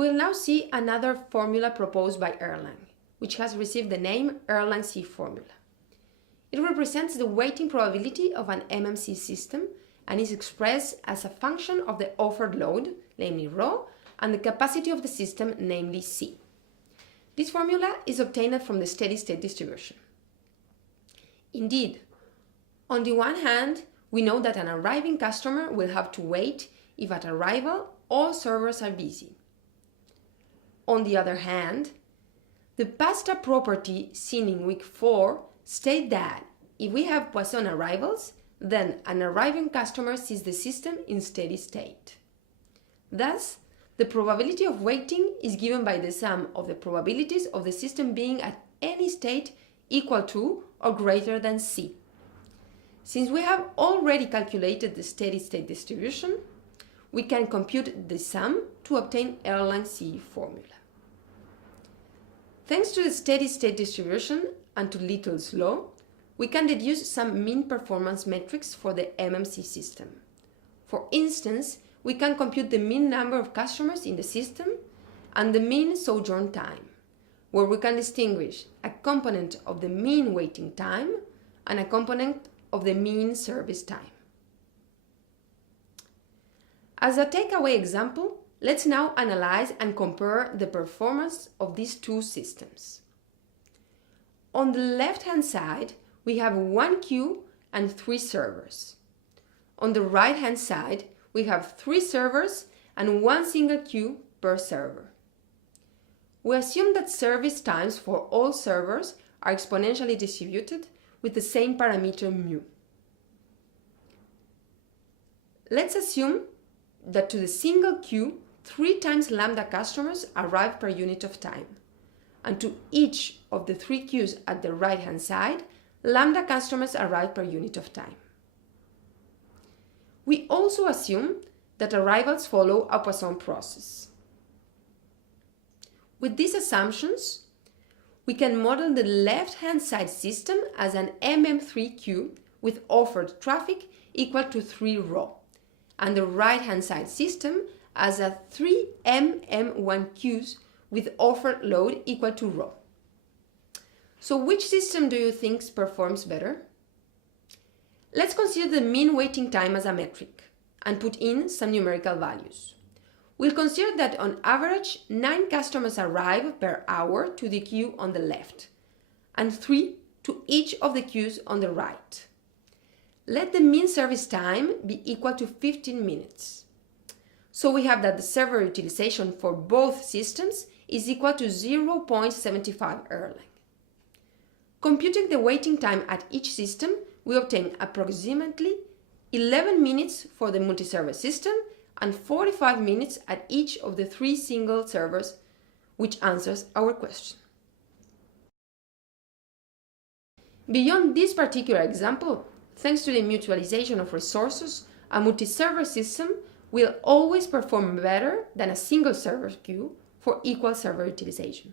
We'll now see another formula proposed by Erlang, which has received the name Erlang-C formula. It represents the waiting probability of an MMC system and is expressed as a function of the offered load, namely ρ, and the capacity of the system, namely C. This formula is obtained from the steady-state distribution. Indeed, on the one hand, we know that an arriving customer will have to wait if at arrival all servers are busy. On the other hand, the pasta property seen in week 4 states that if we have Poisson arrivals, then an arriving customer sees the system in steady state. Thus, the probability of waiting is given by the sum of the probabilities of the system being at any state equal to or greater than C. Since we have already calculated the steady-state distribution, we can compute the sum to obtain Erlang-C formula. Thanks to the steady-state distribution and to Little's law, we can deduce some mean performance metrics for the MMC system. For instance, we can compute the mean number of customers in the system and the mean sojourn time, where we can distinguish a component of the mean waiting time and a component of the mean service time. As a takeaway example, let's now analyze and compare the performance of these two systems. On the left-hand side, we have one queue and 3 servers. On the right-hand side, we have 3 servers and 1 single queue per server. We assume that service times for all servers are exponentially distributed with the same parameter mu. Let's assume that to the single queue, 3 times lambda customers arrive per unit of time, and to each of the 3 queues at the right-hand side, lambda customers arrive per unit of time. We also assume that arrivals follow a Poisson process. With these assumptions, we can model the left-hand side system as an MM3 queue with offered traffic equal to 3 ρ, and the right-hand side system as a 3 MM1 queues with offered load equal to ρ. So which system do you think performs better? Let's consider the mean waiting time as a metric and put in some numerical values. We'll consider that on average 9 customers arrive per hour to the queue on the left and 3 to each of the queues on the right. Let the mean service time be equal to 15 minutes. So we have that the server utilization for both systems is equal to 0.75 Erlang. Computing the waiting time at each system, we obtain approximately 11 minutes for the multi-server system and 45 minutes at each of the 3 single servers, which answers our question. Beyond this particular example, thanks to the mutualization of resources, a multi-server system will always perform better than a single server queue for equal server utilization.